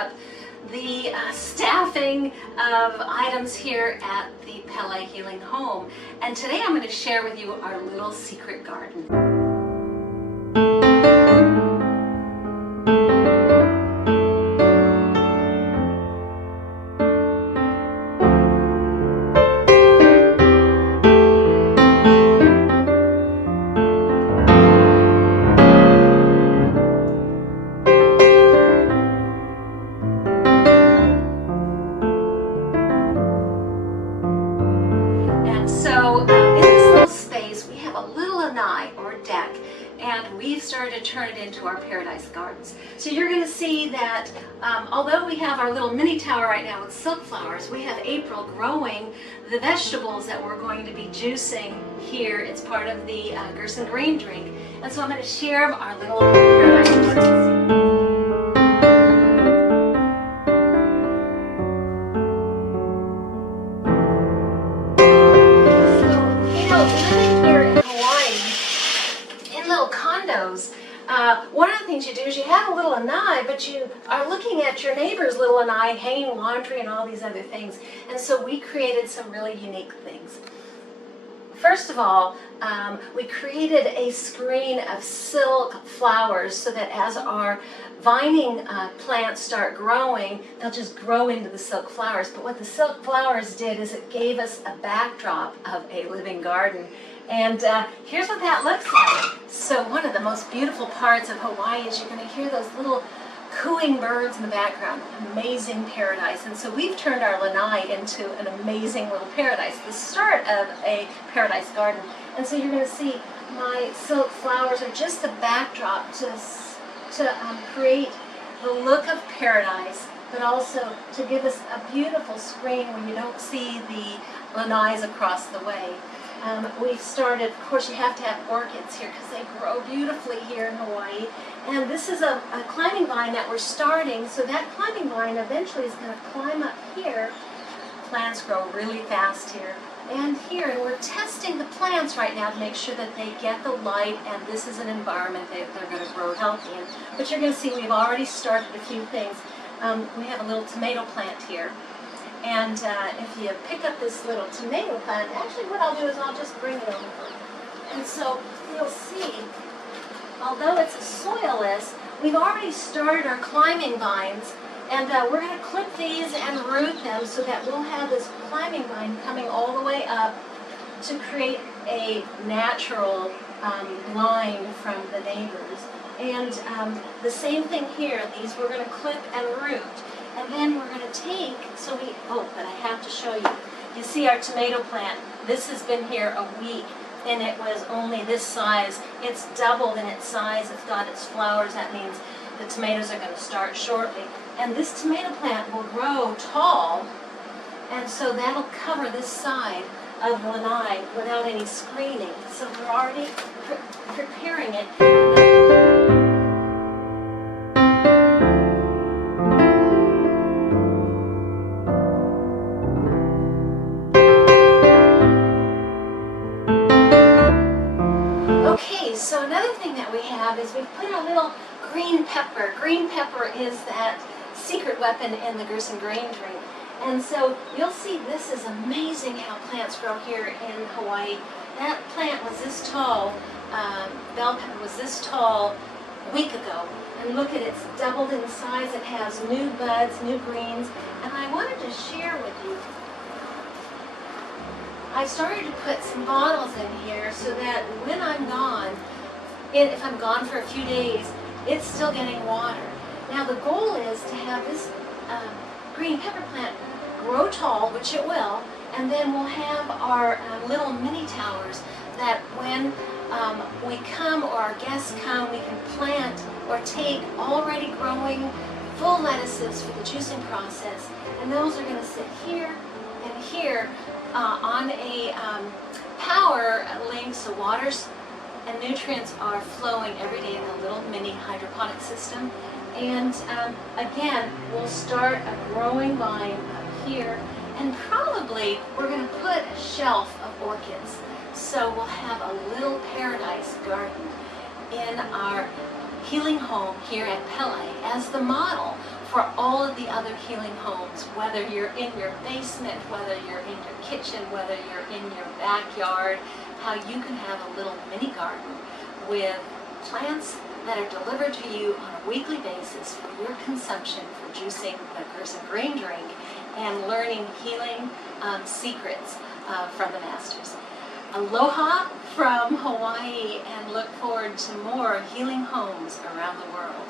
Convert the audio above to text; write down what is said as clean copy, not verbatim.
up the staffing of items here at the Pele Healing Home. And today I'm going to share with you our little secret garden. So in this little space, we have a little lanai or deck, and we've started to turn it into our paradise gardens. So you're going to see that although we have our little mini tower right now with silk flowers, we have April growing the vegetables that we're going to be juicing here. It's part of the Gerson green drink. And so I'm going to share our little paradise gardens. Condos. One of the things you do is you have a little lanai, but you are looking at your neighbor's little lanai hanging laundry and all these other things. And so we created some really unique things. First of all, we created a screen of silk flowers so that as our vining plants start growing, they'll just grow into the silk flowers. But what the silk flowers did is it gave us a backdrop of a living garden. And here's what that looks like. So one of the most beautiful parts of Hawaii is you're going to hear those little cooing birds in the background. Amazing paradise. And so we've turned our lanai into an amazing little paradise, the start of a paradise garden. And so you're going to see my silk flowers are just a backdrop to create the look of paradise, but also to give us a beautiful screen where you don't see the lanais across the way. We've started, of course you have to have orchids here because they grow beautifully here in Hawaii. And this is a climbing vine that we're starting, so that climbing vine eventually is going to climb up here. Plants grow really fast here and here, and we're testing the plants right now to make sure that they get the light, and this is an environment that they're going to grow healthy in. But you're going to see we've already started a few things. We have a little tomato plant here. And if you pick up this little tomato plant, actually what I'll do is I'll just bring it over. And so you'll see, although it's a soilless, we've already started our climbing vines, and we're going to clip these and root them so that we'll have this climbing vine coming all the way up to create a natural blind from the neighbors. And the same thing here, these we're going to clip and root. And then we're going to take, but I have to show you. You see our tomato plant, this has been here a week, and it was only this size. It's doubled in its size, it's got its flowers, that means the tomatoes are going to start shortly. And this tomato plant will grow tall, and so that'll cover this side of the lanai without any screening. So we're already preparing it. So another thing that we have is we've put a little green pepper. Green pepper is that secret weapon in the Gerson green drink. And so you'll see this is amazing how plants grow here in Hawaii. That plant was this tall, bell pepper was this tall a week ago. And look at it, it's doubled in size. It has new buds, new greens. And I wanted to share with you, I started to put some bottles in here so that when I'm gone, if I'm gone for a few days, it's still getting water. Now the goal is to have this green pepper plant grow tall, which it will, and then we'll have our little mini towers that when we come or our guests come, we can plant or take already growing full lettuces for the juicing process, and those are going to sit here and here on a power link, so waters and nutrients are flowing every day in a little mini hydroponic system. And again, we'll start a growing vine up here, and probably we're going to put a shelf of orchids. So we'll have a little paradise garden in our healing home here at Pele as the model for all of the other healing homes, whether you're in your basement, whether you're in your kitchen, whether you're in your backyard, how you can have a little mini garden with plants that are delivered to you on a weekly basis for your consumption, for juicing a green drink, and learning healing secrets from the masters. Aloha from Hawaii, and look forward to more healing homes around the world.